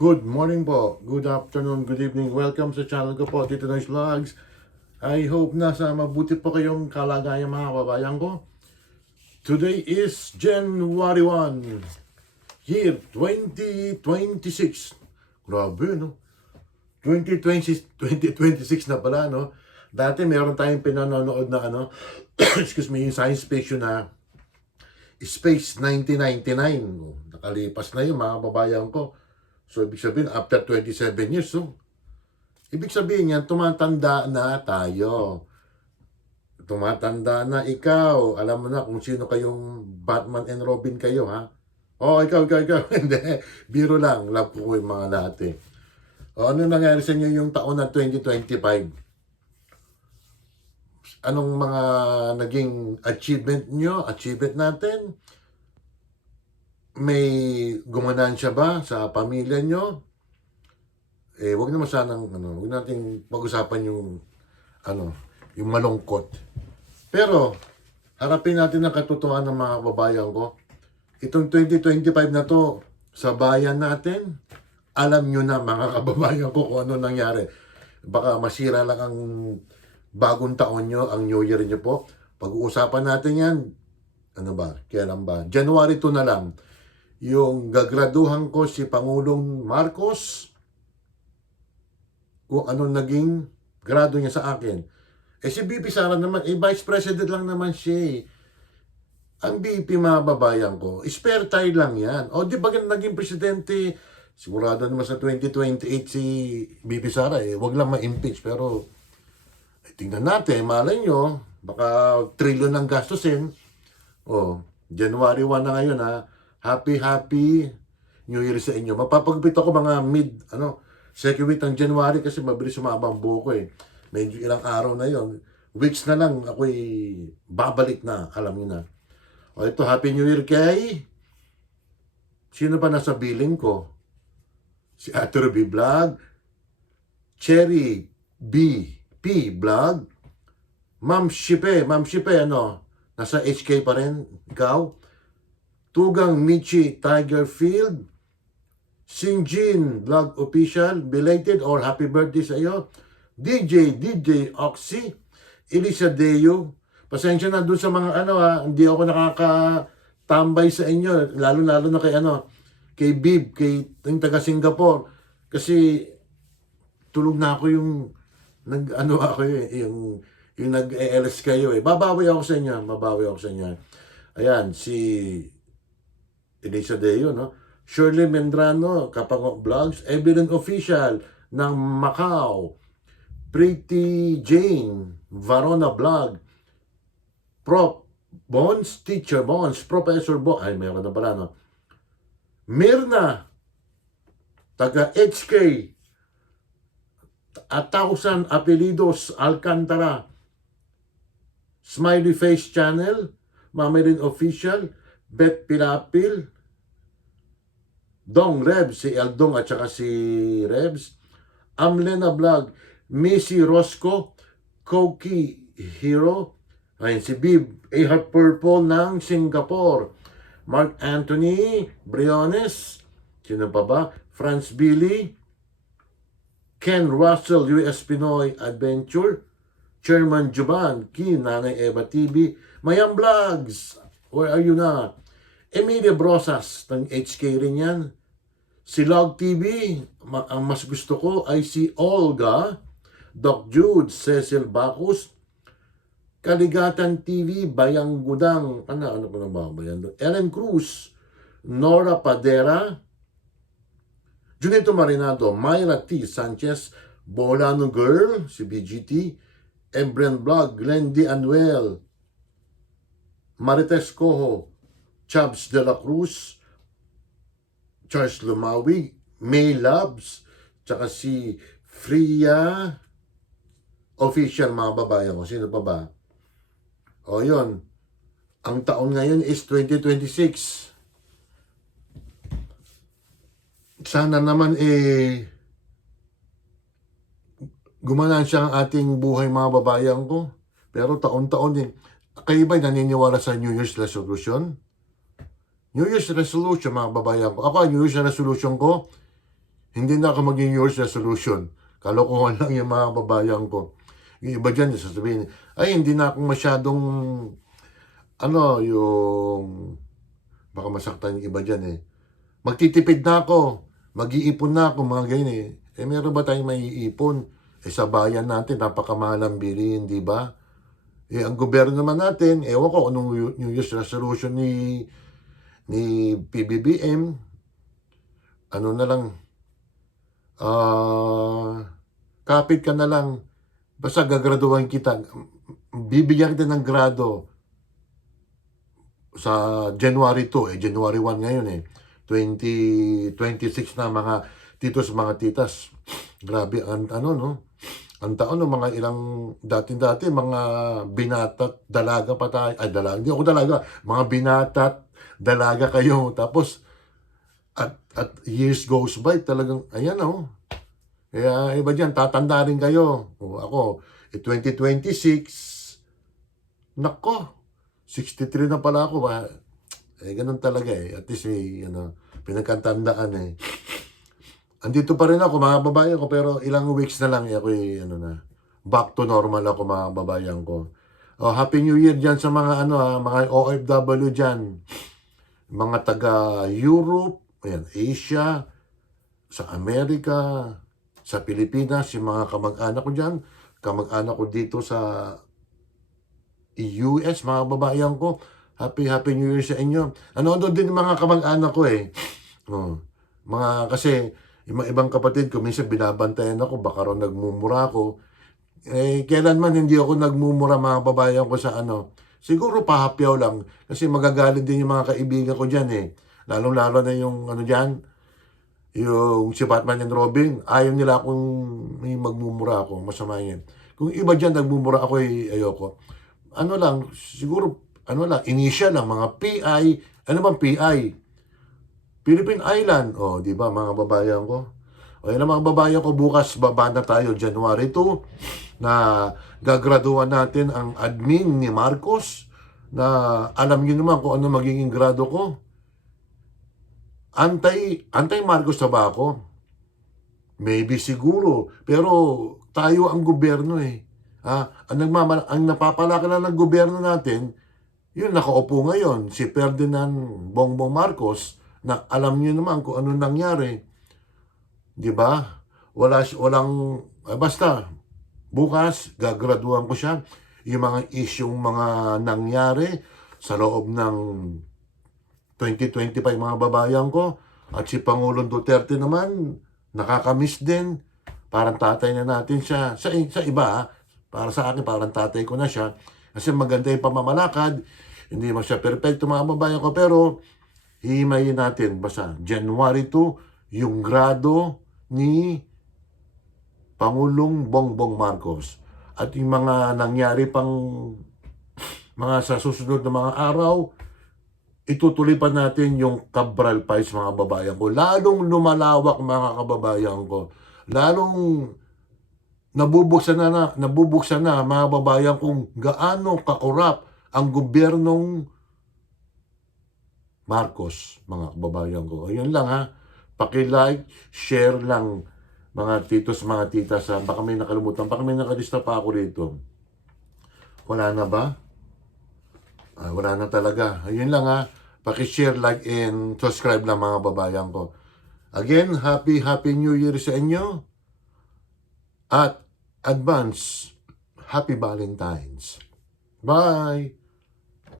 Good morning po, good afternoon, good evening. Welcome sa channel ko po, Tito Noyce Vlogs. I hope nasa mabuti po kayong kalagayan mga kababayan ko. Today is January 1, year 2026. Grabe, no? 2026 na pala, no? Dati meron tayong pinanonood na excuse me, yung science fiction na Space 1999. Nakalipas na yun mga kababayan ko. So, ibig sabihin, after 27 years, so, ibig sabihin yan, tumatanda na tayo. Tumatanda na ikaw. Alam mo na kung sino kayong Batman and Robin kayo, ha? Oh, ikaw. Hindi, biro lang. Love ko yung mga lahat, eh. O, ano nangyari sa inyo yung taon na 2025? Anong mga naging achievement nyo? Achievement natin? May gumanansya ba sa pamilya nyo? Wag naman sanang, wag nating pag-usapan yung, yung malungkot. Pero, harapin natin ang katotohanan ng mga kababayan ko. Itong 2025 na to, sa bayan natin, alam nyo na mga kababayan ko kung ano nangyari. Baka masira lang ang bagong taon nyo, ang New Year nyo po. Pag-uusapan natin yan, kailan ba? January 2 na lang. Yung gagraduhan ko si Pangulong Marcos, kung ano naging grado niya sa akin. Si VP Sara naman, Vice President lang naman siya. Ang VP mga babayan ko, spare tire lang yan. O di ba naging presidente, sigurado naman sa 2028 si VP Sara, wag lang ma-impeach. Pero, tingnan natin, malay nyo, baka trillion ang gastusin. January 1 na ngayon, ha. Happy New Year sa inyo. Mapapagupit ako mga second week ng January kasi mabilis sumaba ang buhok ko, eh. Medyo ilang araw na yon. Weeks na lang ako'y babalik na, alam niyo na. Ito, Happy New Year kay... Sino pa nasa billing ko? Si Ate Ruby Vlog, Cherry B P Vlog, Ma'am Shipe, nasa HK pa rin, ikaw? Tugang Michi Tigerfield, Sinjin Vlog Official, belated or happy birthday sa iyo. DJ Oxy, Elisa Deo, pasensya na dun sa mga hindi ako nakakatambay sa inyo, lalo na kay Bib, kay yung taga Singapore, kasi tulog na ako yung yung nag-ELS kayo, eh. Babawi ako sa inyo. Ayan, si Elisa Deo, no? Shirley Mendrano, Kapangok Vlogs, Evelyn Official ng Macau, Pretty Jane, Varona Vlog, Prof. Bones, Teacher Bones, Professor Bones, meron na pala, no? Mirna, taga HK, 1,000 Apelidos, Alcantara, Smiley Face Channel, Mamelin Official, Beth Pilapil, Dong Rebs, si Eldong at saka si Rebs, Amlena Vlog, Missy Rosco, Koki Hero, si Bib, A-Heart Purple ng Singapore, Mark Anthony Briones, sino pa ba? Franz Billy, Ken Russell, US Pinoy Adventure, Chairman Juban, Nanay Eva TV, Mayam Vlogs, where are you na? Emilia Brosas, ng HK rin yan. Si Log TV, ang mas gusto ko ay si Olga, Doc Jude, Cecil Bacus, Kaligatan TV, Bayang Gudang, ano ko na ba yan? Ellen Cruz, Nora Padera, Junito Marinado, Myra T. Sanchez, Bolano Girl, si BGT, Embren Vlog, Glendy Anuel, Marites Coho, Chubbs de la Cruz, Charles Lumawi, May Labs, tsaka si Freya Official, mga babayan ko. Sino pa ba? Yun. Ang taon ngayon is 2026. Sana naman gumanansya ang ating buhay, mga babayan ko. Pero taon-taon din. Kayo ba'y naniniwala sa New Year's resolution? New Year's resolution, mga babayan ko. Ako, New Year's resolution ko, Hindi na ako maging New Year's resolution. Kalokohan lang yung mga babayan ko. Yung iba dyan, sasabihin, ay, hindi na akong masyadong, yung, baka masaktan yung iba dyan eh. Magtitipid na ako, mag-iipon na ako, mga ganyan eh. Eh, meron ba tayong maiipon? Eh, sa bayan natin, napakamahal ang bilhin, di ba? Eh, ang gobyerno naman natin, ewan ko anong New Year's resolution ni PBBM, ano na lang, kapit ka na lang, basta gagraduhan kita, bibigyan kita ng grado sa January 2, January 1 ngayon 2026 na mga titos, mga titas. Grabe, ang taon ng mga ilang, dati mga binatat, dalaga pa tayo, dalaga, hindi ako dalaga, mga binatat, dalaga kayo, tapos, at years goes by, talagang, ayan kaya iba dyan, tatanda rin kayo. Ako, 2026, nako, 63 na pala ako. Ganun talaga At least pinagkatandaan Andito pa rin ako, mga babayan ko, pero ilang weeks na lang ako back to normal ako, mga babayan ko. Happy New Year dyan sa mga mga OFW dyan. Mga taga Europe, Asia, sa Amerika, sa Pilipinas, yung mga kamag-anak ko dyan, kamag-anak ko dito sa US, mga babayan ko. Happy New Year sa inyo. Ano din mga kamag-anak ko kasi yung mga ibang kapatid ko, minsan binabantayan ako, baka raw nagmumura ako. Kailanman hindi ako nagmumura, mga babayan ko sa siguro pahapyaw lang, kasi magagalit din yung mga kaibigan ko dyan Lalong-lalo na yung dyan, yung si Batman and Robin, ayaw nila akong may magmumura ako, masama yan. Kung iba dyan nagmumura ako, ayoko. Siguro, initial lang, mga PI, ano bang PI? Philippine Island, di ba, mga babayan ko? Yan mga babayan ko, bukas baba na tayo, January 2, na gagraduan natin ang admin ni Marcos, na alam niyo naman kung ano magiging grado ko. Anti-Marcos na ba ako? Maybe siguro. Pero tayo ang gobyerno ang napapalaki na ng gobyerno natin, yun nakaupo ngayon, si Ferdinand Bongbong Marcos, na alam niyo naman kung ano nangyari. Di ba? Basta, bukas, gagraduan ko siya. Yung mga isyong mga nangyari sa loob ng 2025, mga babayan ko. At si Pangulong Duterte naman, nakakamiss din. Parang tatay na natin siya. Sa iba, para sa akin, parang tatay ko na siya. Kasi maganda yung pamamalakad. Hindi mo siya perfecto, mga babayan ko. Pero, hihimayin natin. Basta, January 2, yung grado ni Pangulong Bongbong Marcos. At yung mga nangyari pang mga sa susunod na mga araw, itutuloy pa natin yung Cabral Pais, mga babayan ko. Lalong lumalawak, mga kababayan ko. Lalong nabubuksan na mga babayan kung gaano kakurap ang gobyernong Marcos, mga kababayan ko. Ayun lang Paki-like, share lang, mga titos, mga titas baka may nakalimutan, baka may nakalista pa ako rito. Wala na ba? Wala na talaga. Ayun lang Paki-share, like, and subscribe lang, mga babayan ko. Again, Happy New Year sa inyo. At advance, Happy Valentine's. Bye!